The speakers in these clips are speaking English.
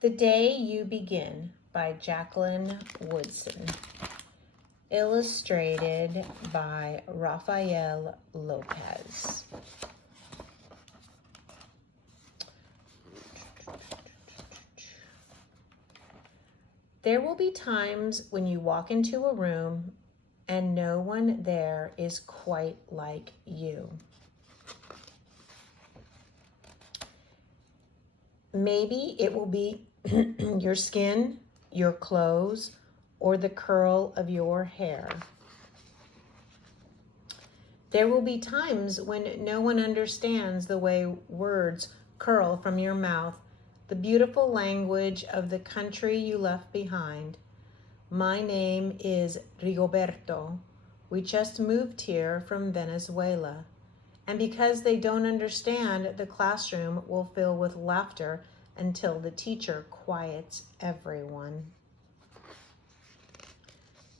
The Day You Begin by Jacqueline Woodson. Illustrated by Rafael Lopez. There will be times when you walk into a room and no one there is quite like you. Maybe it will be your skin, your clothes, or the curl of your hair. There will be times when no one understands the way words curl from your mouth, the beautiful language of the country you left behind. My name is Rigoberto. We just moved here from Venezuela. And because they don't understand, the classroom will fill with laughter until the teacher quiets everyone.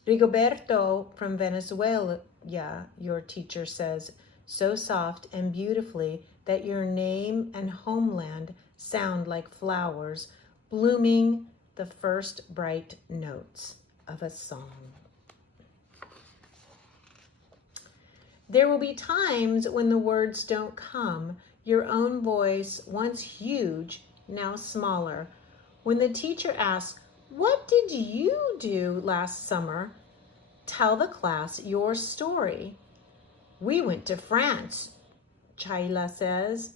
Rigoberto from Venezuela, your teacher says, so soft and beautifully that your name and homeland sound like flowers blooming the first bright notes of a song. There will be times when the words don't come, your own voice, once huge, now smaller. When the teacher asks, "What did you do last summer?" Tell the class your story. "We went to France," Chayla says.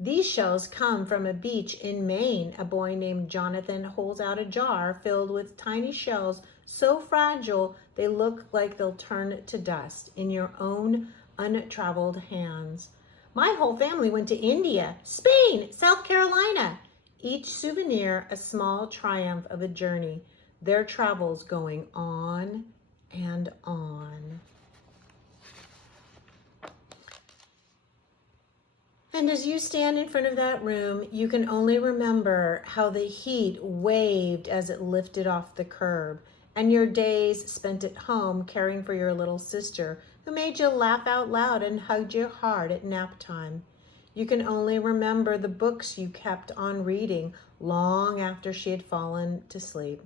"These shells come from a beach in Maine." A boy named Jonathan holds out a jar filled with tiny shells so fragile they look like they'll turn to dust in your own untraveled hands. "My whole family went to India, Spain, South Carolina." Each souvenir a small triumph of a journey, their travels going on and on. And as you stand in front of that room, you can only remember how the heat waved as it lifted off the curb, and your days spent at home caring for your little sister, who made you laugh out loud and hugged you hard at nap time. You can only remember the books you kept on reading long after she had fallen to sleep.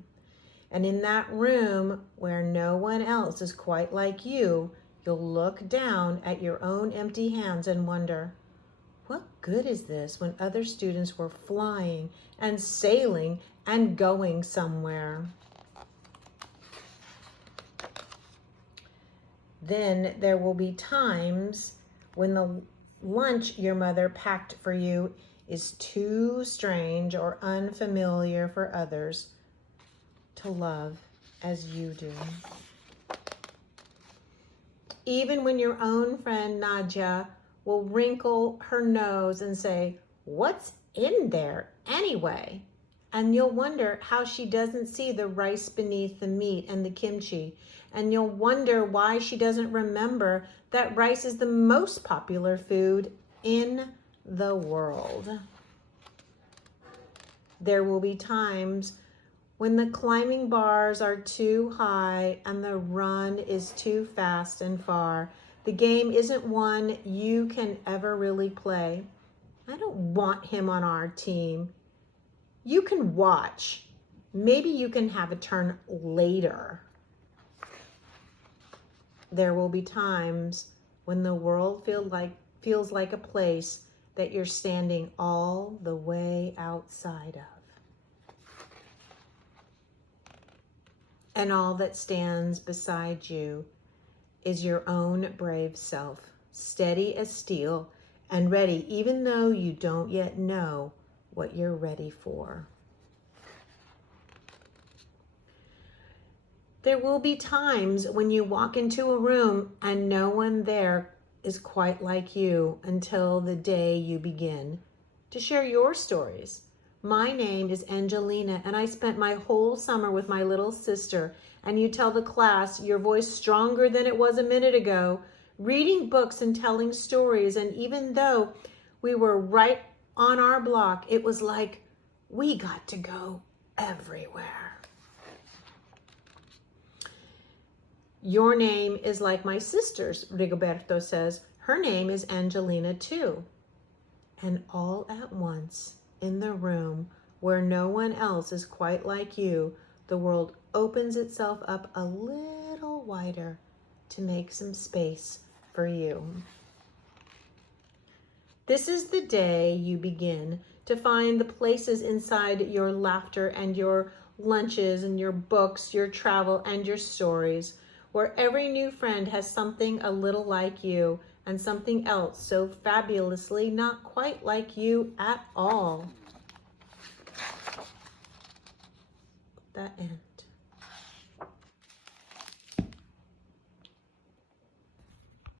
And in that room where no one else is quite like you, you'll look down at your own empty hands and wonder, what good is this when other students were flying and sailing and going somewhere? Then there will be times when the lunch your mother packed for you is too strange or unfamiliar for others to love as you do. Even when your own friend Nadia will wrinkle her nose and say, "What's in there anyway?" And you'll wonder how she doesn't see the rice beneath the meat and the kimchi. And you'll wonder why she doesn't remember that rice is the most popular food in the world. There will be times when the climbing bars are too high and the run is too fast and far. The game isn't one you can ever really play. "I don't want him on our team." You can watch. Maybe you can have a turn later. There will be times when the world feels like a place that you're standing all the way outside of. And all that stands beside you is your own brave self, steady as steel and ready even though you don't yet know what you're ready for. There will be times when you walk into a room and no one there is quite like you until the day you begin to share your stories. My name is Angelina, and I spent my whole summer with my little sister, and you tell the class, your voice stronger than it was a minute ago, reading books and telling stories, and even though we were right on our block, it was like we got to go everywhere. Your name is like my sister's, Rigoberto says. Her name is Angelina too. And all at once, in the room, where no one else is quite like you, the world opens itself up a little wider to make some space for you. This is the day you begin to find the places inside your laughter and your lunches and your books, your travel and your stories, where every new friend has something a little like you and something else so fabulously not quite like you at all. That ends.